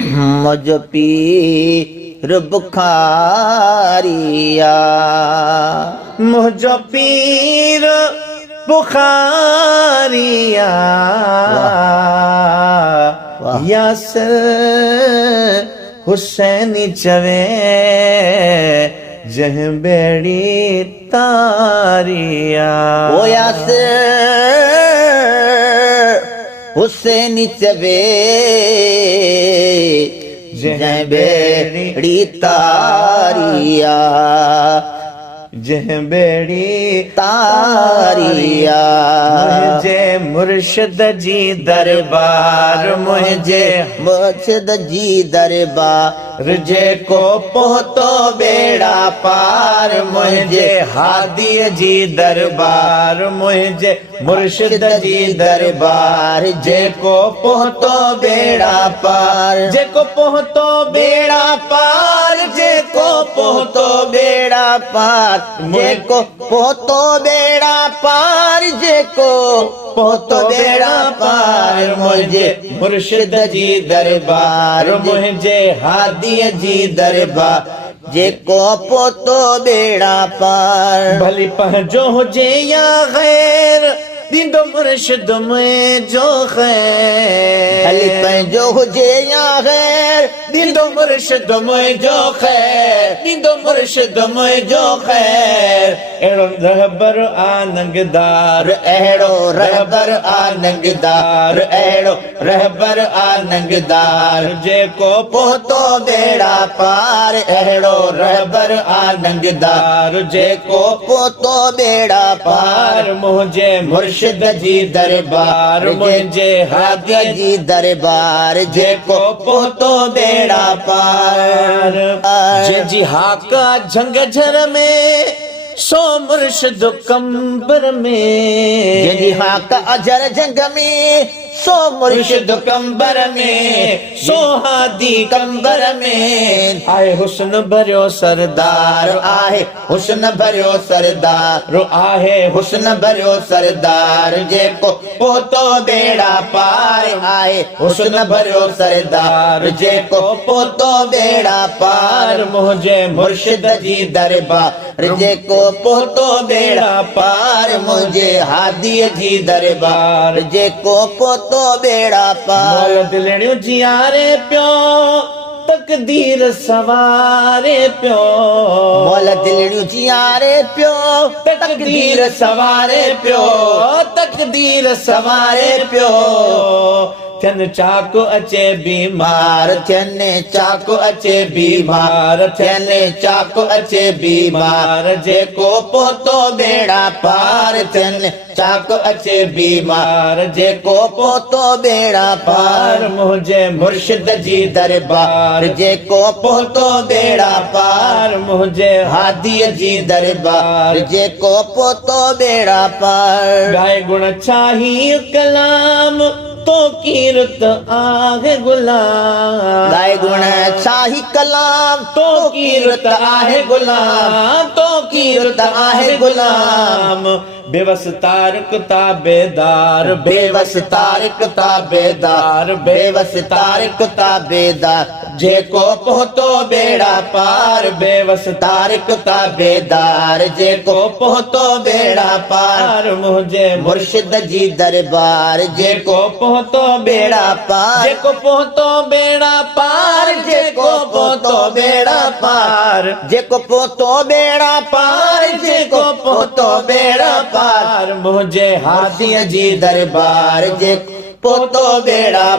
मुझ पीर बुखारिया मुझो पीर बुखारिया यासिर हुसैनी चवे जह बेड़ी तारिया ओ यासिर हुसैनी चवे जह बेड़ी तारिया जह बेड़ी तारिया मुझे मुर्शिद जी दरबार मुझे मुर्शिद जी दरबार जे को पहुतो बेड़ा पार मुझे हादी जी दरबार मुझे मुर्शिद जी दरबार जे को पहुतो बेड़ा पार जे को पहुतो बेड़ा पार जे को पहुतो बेड़ा पार जे को पोतो बेड़ा पार जे को पोतो बेड़ा पार मुझे मुर्शिद जी दरबार मुझे हादी जी दरबार जे को पोतो बेड़ा पार भली पहुंचो हुजे या गैर दीदो मुर्शिद में जो खैर भली पहुंचो हुजे या गैर दीदो मुर्शिद में जो खैर दीदो मुर्शिद में जो खैर एड़ो रहबर आनंगदार एड़ो रहबर आनंगदार एड़ो रहबर आनंगदार जे को पोतो बेड़ा पार एड़ो रहबर आनंगदार जे को पोतो बेड़ा पार मुझे मुर्शिद जी दरबार मुझे हादी जी दरबार जे को पोतो बेड़ा पार जे जी हाका झंग झर में सो मुर्शिद कंबर में जे जी हाका अजर जंग में सो मुर्शिद कंबर में सो हादी कंबर में आए हुस्न भरियो सरदार आहे हुस्न भरियो सरदार आहे हुस्न भरियो सरदार जे को पोतो बेड़ा पार आहे हुस्न भरियो सरदार जे को पोतो बेड़ा पार मुझे मुर्शिद जी दरबार जे को पोतो बेड़ा पार मुझे हादी जी दरबार जे को पोतो बेड़ा पार दिलणियों जियारे प्यो तकदीर सवारे प्यो मोल दिलणियों जियारे प्यो तकदीर सवारे प्यो तकदीर सवारे प्यो थियन चाकू अचे बीमार थियन चाकू अचे बीमार थियन चाकू अचे बीमार जेको पोतो बेड़ा पार थियन चाकू अचे बीमार जेको पोतो बेड़ा पार मुझे मुर्शिद जी दरबार जेको पोतो बेड़ा पार मुझे हादी जी दरबार जेको पोतो बेड़ा पार गाय गुण चाही कलाम तो कीरत आहे गुलाम गाय गुण शाही कलाम तो कीरत आहे गुलाम तो कीरत आहे गुलाम बेवस तारक ताबेदार बेवस तारक ताबेदार बेवस तारक ताबेदार जेको पोतो बेड़ा पार बेवस तारक ताबेदार जेको पोतो बेड़ा पार मुझे मुर्शिद जी दरबार जेको पोतो बेड़ा पार जेको पोतो बेड़ा पार जेको पोतो बेड़ा पार जेको पोतो बेड़ा पार जेको पोतो बेड़ा पार मुझे हादी जी दरबार जेको पोतो बेड़ा